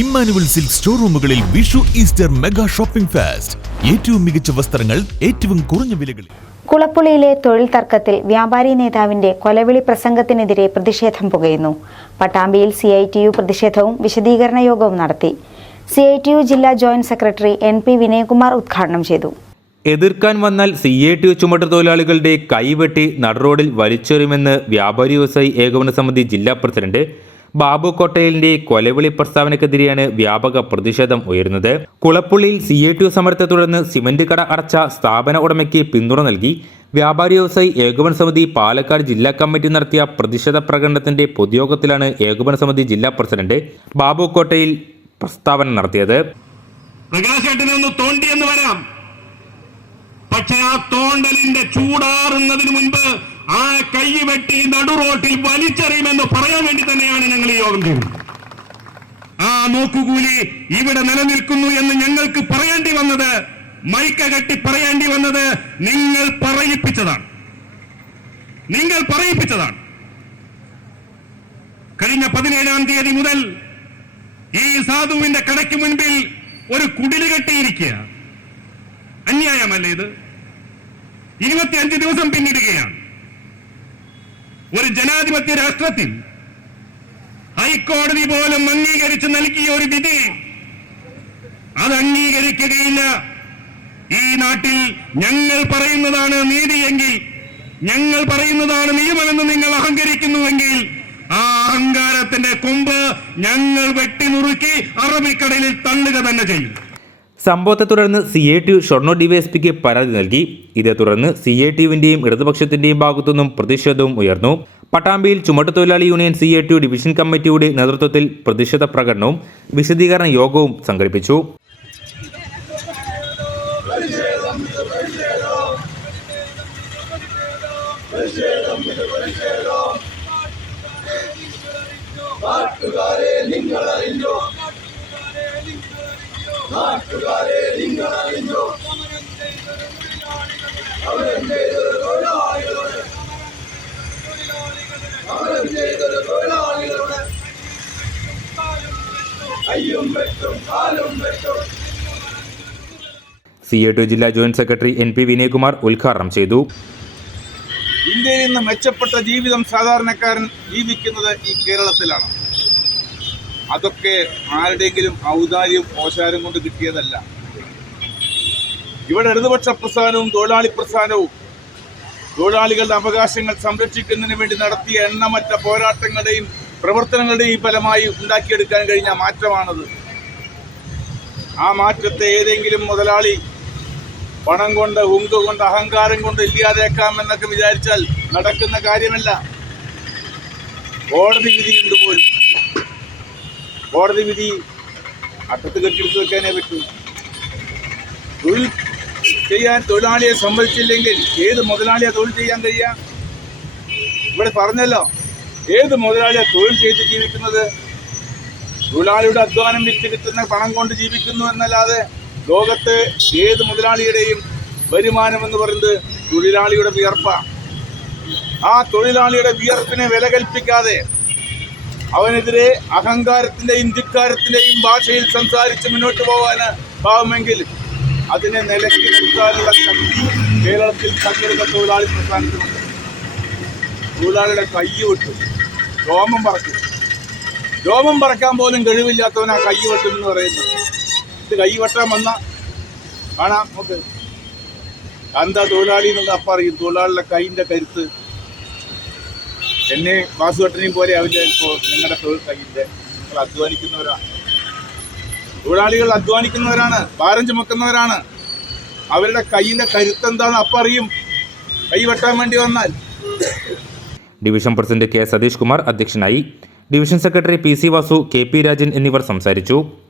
Emmanuel silk store റൂമുകളിൽ Vishu Easter mega shopping fest. ഏറ്റവും മികച്ച വസ്ത്രങ്ങൾ ഏറ്റവും കുറഞ്ഞ വിലകളിൽ. കുളപ്പുള്ളിയിലെ തൊഴിൽ തർക്കത്തിൽ വ്യാപാരി നേതാവിന്റെ കൊലവിളി പ്രസംഗത്തിനെതിരെ പ്രതിഷേധം പുകയുന്നു. പട്ടാമ്പിയിൽ സി ഐ ടി യു പ്രതിഷേധവും വിശദീകരണ യോഗവും നടത്തി. സി ഐ ടി യു ജില്ലാ joint secretary N P Vinayakumar ഉദ്ഘാടനം ചെയ്തു. എതിർക്കാൻ വന്നാൽ സി എ ടി ചുമട്ട് തൊഴിലാളികളുടെ കൈവെട്ടി നടറോഡിൽ വലിച്ചെറിയുമെന്ന് വ്യാപാരി വ്യവസായി ഏകോപന സമിതി ജില്ലാ പ്രസിഡന്റ് ബാബു കോട്ടയലിന്റെ കൊലവിളി പ്രസ്താവനക്കെതിരെയാണ് വ്യാപക പ്രതിഷേധം ഉയരുന്നത്. കുളപ്പുള്ളിയിൽ സി എ ടി സമരത്തെ തുടർന്ന് സിമന്റ് കട അടച്ച സ്ഥാപന ഉടമയ്ക്ക് പിന്തുണ നൽകി. വ്യാപാരി വ്യവസായി ഏകോപന സമിതി പാലക്കാട് ജില്ലാ കമ്മിറ്റി നടത്തിയ പ്രതിഷേധ പ്രകടനത്തിന്റെ പൊതുയോഗത്തിലാണ് ഏകോപന സമിതി ജില്ലാ പ്രസിഡന്റ് ബാബു കോട്ടയിൽ പ്രസ്താവന നടത്തിയത്. പ്രകാശേട്ടനെ ഒന്ന് തോണ്ടിയെന്ന് വരാം. പക്ഷെ ആ തോണ്ടലിന്റെ ചൂടാറുന്നതിന് മുൻപ് ആ കൈ വെട്ടി നടുറോട്ടിൽ വലിച്ചെറിയുമെന്ന് പറയാൻ വേണ്ടി തന്നെയാണ് ഞങ്ങൾ ഈ യോഗം ചെയ്യുന്നത് ആ നോക്കുകൂലി ഇവിടെ നിലനിൽക്കുന്നു എന്ന് ഞങ്ങൾക്ക് പറയേണ്ടി വന്നത് മൈക്ക കെട്ടി പറയേണ്ടി വന്നത് നിങ്ങൾ പറയിപ്പിച്ചതാണ്. നിങ്ങൾ പറയിപ്പിച്ചതാണ്. കഴിഞ്ഞ പതിനേഴാം തീയതി മുതൽ ഈ സാധുവിന്റെ കടയ്ക്ക് മുൻപിൽ ഒരു കുടിൽ കെട്ടിയിരിക്കുക അന്യായമല്ലേ ഇത്? ഇരുപത്തിയഞ്ച് ദിവസം പിന്നിടുകയാണ്. ഒരു ജനാധിപത്യ രാഷ്ട്രത്തിൽ ഹൈക്കോടതി പോലും അംഗീകരിച്ച് നൽകിയ ഒരു വിധി അത് അംഗീകരിക്കുകയില്ല. ഈ നാട്ടിൽ ഞങ്ങൾ പറയുന്നതാണ് നീതിയെങ്കിൽ ഞങ്ങൾ പറയുന്നതാണ് നിയമമെന്ന് നിങ്ങൾ അഹങ്കരിക്കുന്നുവെങ്കിൽ ആ അഹങ്കാരത്തിന്റെ കൊമ്പ് ഞങ്ങൾ വെട്ടിനുറുക്കി അറബിക്കടലിൽ തള്ളുക തന്നെ ചെയ്യും. സംഭവത്തെ തുടർന്ന് C A T U Shoranur ഡിവൈഎസ്പിക്ക് പരാതി നൽകി. ഇതേ തുടർന്ന് സി എ ടി ഇടതുപക്ഷത്തിന്റെയും ഭാഗത്തുനിന്നും പ്രതിഷേധവും ഉയർന്നു. പട്ടാമ്പിയിൽ ചുമട്ടുതൊഴിലാളി union C A T U division കമ്മിറ്റിയുടെ നേതൃത്വത്തിൽ പ്രതിഷേധ പ്രകടനവും വിശദീകരണ യോഗവും സംഘടിപ്പിച്ചു. സി എ ടു ജില്ലാ joint secretary N P Vinayakumar ഉദ്ഘാടനം ചെയ്തു. ഇന്ത്യയിൽ നിന്ന് മെച്ചപ്പെട്ട ജീവിതം സാധാരണക്കാരൻ ജീവിക്കുന്നത് ഈ കേരളത്തിലാണ്. അതൊക്കെ ആരുടെയെങ്കിലും ഔദാര്യം ഓശാരം കൊണ്ട് കിട്ടിയതല്ല. ഇവിടെ ഇടതുപക്ഷ പ്രസ്ഥാനവും തൊഴിലാളി പ്രസ്ഥാനവും തൊഴിലാളികളുടെ അവകാശങ്ങൾ സംരക്ഷിക്കുന്നതിന് വേണ്ടി നടത്തിയ എണ്ണമറ്റ പോരാട്ടങ്ങളുടെയും പ്രവർത്തനങ്ങളുടെയും ഫലമായി ഉണ്ടാക്കിയെടുക്കാൻ കഴിഞ്ഞ മാറ്റമാണത്. ആ മാറ്റത്തെ ഏതെങ്കിലും മുതലാളി പണം കൊണ്ട് ഉങ്ക് കൊണ്ട് അഹങ്കാരം കൊണ്ട് ഇല്ലാതേക്കാം എന്നൊക്കെ വിചാരിച്ചാൽ നടക്കുന്ന കാര്യമല്ല. കോടതി വിധിയുണ്ട് പോലും. കോടതി വിധി അട്ടത്ത് കെട്ടിയെടുത്ത് വെക്കാനേ പറ്റൂ. തൊഴിൽ ചെയ്യാൻ തൊഴിലാളിയെ സമ്മതിച്ചില്ലെങ്കിൽ ഏത് മുതലാളിയെ തൊഴിൽ ചെയ്യാൻ കഴിയാം? ഇവിടെ പറഞ്ഞല്ലോ ഏത് മുതലാളിയെ തൊഴിൽ ചെയ്ത് ജീവിക്കുന്നത്? തൊഴിലാളിയുടെ അധ്വാനം വിറ്റ് കിട്ടുന്ന പണം കൊണ്ട് ജീവിക്കുന്നു എന്നല്ലാതെ ലോകത്ത് ഏത് മുതലാളിയുടെയും വരുമാനം എന്ന് പറയുന്നത് തൊഴിലാളിയുടെ വിയർപ്പാണ് ആ തൊഴിലാളിയുടെ വിയർപ്പിനെ വില കൽപ്പിക്കാതെ അവനെതിരെ അഹങ്കാരത്തിന്റെയും ധിക്കാരത്തിന്റെയും ഭാഷയിൽ സംസാരിച്ച് മുന്നോട്ട് പോകാന് ഭാവമെങ്കിൽ അതിനെ നിലക്കി നിർത്താനുള്ള ശക്തി കേരളത്തിൽ സംഘടിത തൊഴിലാളി പ്രസ്ഥാനത്തിനുണ്ട്. തൊഴിലാളിയുടെ കൈ വിട്ടു രോമം പറക്കും. രോമം പറക്കാൻ പോലും കഴിവില്ലാത്തവനാ കൈ വെട്ടും എന്ന് പറയുന്നത്. ഇത് കൈ വെട്ടാൻ വന്ന കാണാം നമുക്ക് എന്താ തൊഴിലാളി എന്നുള്ള അപ്പറിയും തൊഴിലാളിയുടെ കൈയിന്റെ കരുത്ത് എന്നെ വാസുവട്ടനെയും പോലെ ആവില്ല ഇപ്പോൾ നിങ്ങളുടെ തൊഴിൽ കഴിയില്ല നിങ്ങൾ അധ്വാനിക്കുന്നവരാണ്. തൊഴിലാളികൾ അധ്വാനിക്കുന്നവരാണ്. ഭാരം ചുമക്കുന്നവരാണ്. അവരുടെ കയ്യിന്റെ കരുത്ത് എന്താണെന്ന് അപ്പം അറിയും. കൈ വെട്ടാൻ വേണ്ടി വന്നാൽ. Division president K Satheesh Kumar അധ്യക്ഷനായി. Division secretary P C Vasu K P Rajan എന്നിവർ സംസാരിച്ചു.